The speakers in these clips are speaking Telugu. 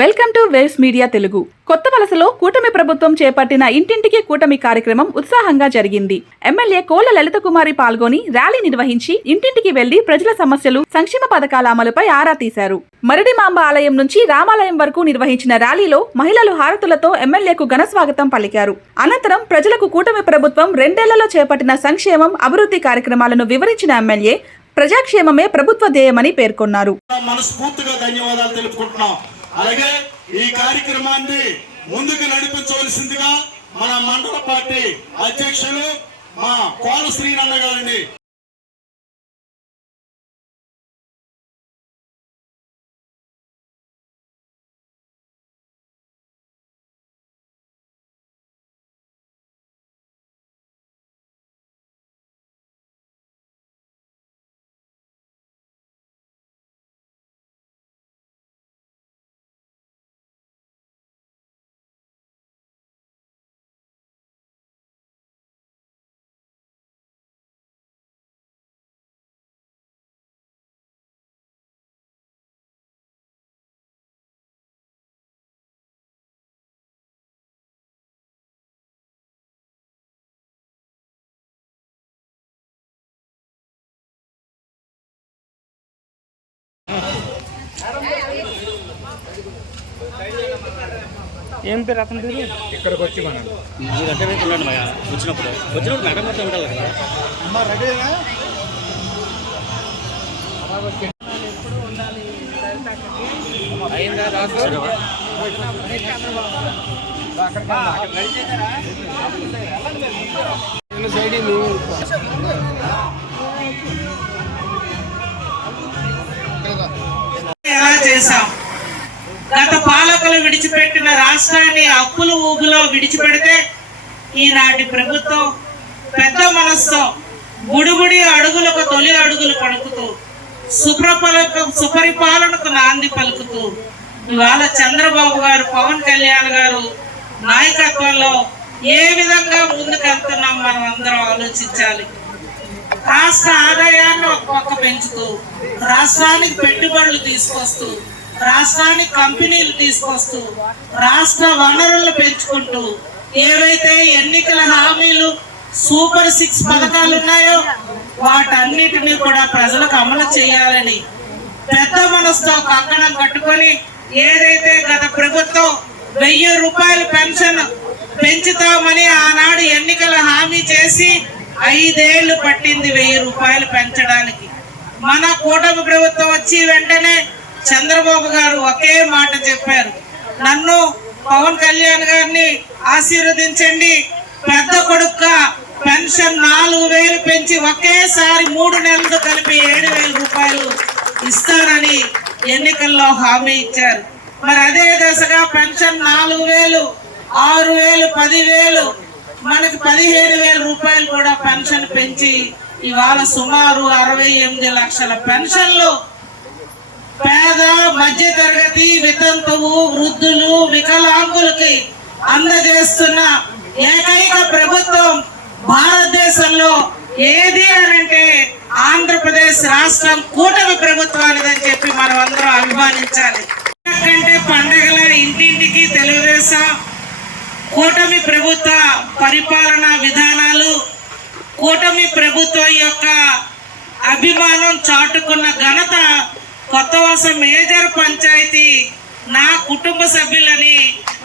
Welcome to waves media Telugu. కొత్త వలసలో కూటమి ప్రభుత్వం చేపట్టిన ఇంటింటికి కూటమి కార్యక్రమం ఉత్సాహంగా జరిగింది. ఎమ్మెల్యే కోళ్ల లలిత కుమారి పాల్గొని ర్యాలీ నిర్వహించి ఇంటింటికి వెళ్లి ప్రజల సమస్యలు, సంక్షేమ పథకాల అమలుపై ఆరా తీశారు. మరిడిమాంబ ఆలయం నుంచి రామాలయం వరకు నిర్వహించిన ర్యాలీలో మహిళలు హారతులతో ఎమ్మెల్యేకు ఘన స్వాగతం పలికారు. అనంతరం ప్రజలకు కూటమి ప్రభుత్వం 2 ఏళ్లలో చేపట్టిన సంక్షేమం, అభివృద్ధి కార్యక్రమాలను వివరించిన ఎమ్మెల్యే ప్రజాక్షేమమే ప్రభుత్వ ధ్యేయమని పేర్కొన్నారు. మనస్ఫూర్తిగా ధన్యవాదాలు తెలుపుకుంటున్నాం. అలాగే ఈ కార్యక్రమాన్ని ముందుకు నడిపించవలసిందిగా మన మండల పార్టీ అధ్యక్షులు మా కోల శ్రీనన్న గారిని ఏం పేరు అతని పేరు? ఇక్కడికి వచ్చి మనం వచ్చినప్పుడు మేడం మొత్తం ఉండాలి కదా. అమ్మ రెడీనా? అయిందా రాసు? ఎలా చేశాం? గత పాలకులు విడిచిపెట్టిన రాష్ట్రాన్ని అప్పుల ఊబిలో విడిచిపెడితే ఈనాటి ప్రభుత్వం పెద్ద మనస్సుతో గుడిగుడి అడుగులకు తొలి అడుగులు పలుకుతూ సుపరిపాలనకు నాంది పలుకుతూ ఇవాళ చంద్రబాబు గారు, పవన్ కళ్యాణ్ గారు నాయకత్వంలో ఏ విధంగా ముందుకెళ్తున్నాం మనం అందరం ఆలోచించాలి. రాష్ట్ర ఆదాయాన్ని ఒక పక్క పెంచుతూ, రాష్ట్రానికి పెట్టుబడులు తీసుకొస్తూ, రాష్ట్రానికి కంపెనీలు తీసుకొస్తూ, రాష్ట్ర వనరులను పెంచుకుంటూ, ఏవైతే ఎన్నికల హామీలు సూపర్ 6 పథకాలు ఉన్నాయో వాటన్నిటినీ కూడా ప్రజలకు అమలు చేయాలని పెద్ద మనసుతో కంకణం కట్టుకొని, ఏదైతే గత ప్రభుత్వం 1000 రూపాయల పెన్షన్ పెంచుతామని ఆనాడు ఎన్నికల హామీ చేసి 5 ఏళ్లు పట్టింది 1000 రూపాయలు పెంచడానికి. మన కూటమి ప్రభుత్వం వచ్చి వెంటనే చంద్రబాబు గారు ఒకే మాట చెప్పారు, నన్ను పవన్ కళ్యాణ్ గారిని ఆశీర్వదించండి, పెద్ద కొడుకుగా పెన్షన్ 4000 పెంచి ఒకేసారి 3 నెలలు కలిపి 7000 రూపాయలు ఇస్తానని ఎన్నికల్లో హామీ ఇచ్చారు. మరి అదే దశగా పెన్షన్ 4000, 6000, 10,000, మనకి 15,000 రూపాయలు కూడా పెన్షన్ పెంచి ఇవాళ సుమారు 68 లక్షల పెన్షన్లు పేద, మధ్య తరగతి, వితంతువు, వృద్ధులు, వికలాంగులకి అందజేస్తున్న ఏకైక ప్రభుత్వం భారతదేశంలో ఏది అనంటే ఆంధ్రప్రదేశ్ రాష్ట్రం కూటమి ప్రభుత్వానిదని చెప్పి మనం అందరం అభిమానించాలి. ఎందుకంటే పండగల ఇంటింటికి తెలుగుదేశం కూటమి ప్రభుత్వ పరిపాలనా విధానాలు, కూటమి ప్రభుత్వం యొక్క అభిమానం చాటుకున్న ఘనత కొత్త వలస మేజర్ పంచాయతీ నా కుటుంబ సభ్యులని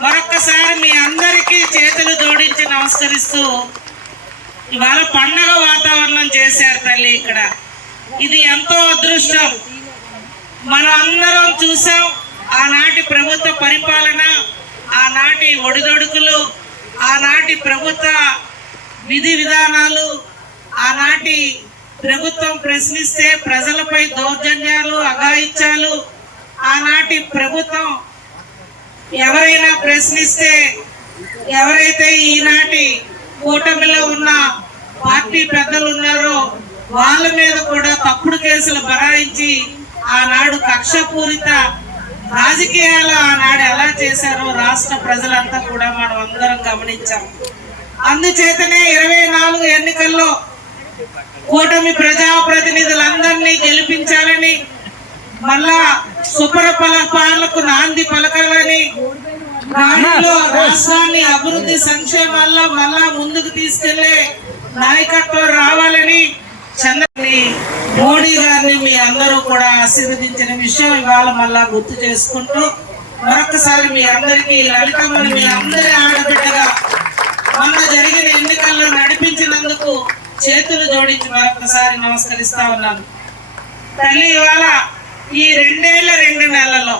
మరొక్కసారి మీ అందరికీ చేతులు జోడించి నమస్కరిస్తూ ఇవాళ పండగ వాతావరణం చేశారు తల్లి. ఇక్కడ ఇది ఎంతో అదృష్టం. మనం అందరం చూసాం ఆనాటి ప్రభుత్వ పరిపాలన, ఆనాటి ఒడిదొడుకులు, ఆనాటి ప్రభుత్వ విధి విధానాలు, ఆనాటి ప్రభుత్వం ప్రశ్నిస్తే ప్రజలపై దౌర్జన్యాలు, అఘాయిత్యాలు, ఆనాటి ప్రభుత్వం ఎవరైనా ప్రశ్నిస్తే ఎవరైతే ఈనాటి కూటమిలో ఉన్న పార్టీ పెద్దలు ఉన్నారో వాళ్ళ మీద కూడా తప్పుడు కేసులు బనాయించి ఆనాడు కక్షపూరిత రాజకీయాలు ఆనాడు ఎలా చేశారో రాష్ట్ర ప్రజలంతా కూడా మనం అందరం గమనించాం. అందుచేతనే 24 ఎన్నికల్లో కూటమి ప్రజాప్రతినిధులందరినీ గెలిపించాలని, మళ్ళా పాలనకు నాంది పలకాలని, నాడులో రాష్ట్రాన్ని అభివృద్ధి సంక్షేమాల్లో మళ్ళా ముందుకు తీసుకెళ్లే నాయకత్వం రావాలని మోడీ గారిని మీ అందరూ కూడా ఆశీర్వదించిన విషయం ఇవాళ మళ్ళా గుర్తు చేసుకుంటూ మరొకసారి మీ అందరికీ లలితమ్మని మీ అందరి ఆడబిడ్డగా మొన్న జరిగిన ఎన్నికల్లో నడిపించినందుకు చేతులు జోడించి మరొకసారి నమస్కరిస్తా ఉన్నాను. తల్లి ఇవాళ ఈ 2 ఏళ్ల 2 నెలల్లో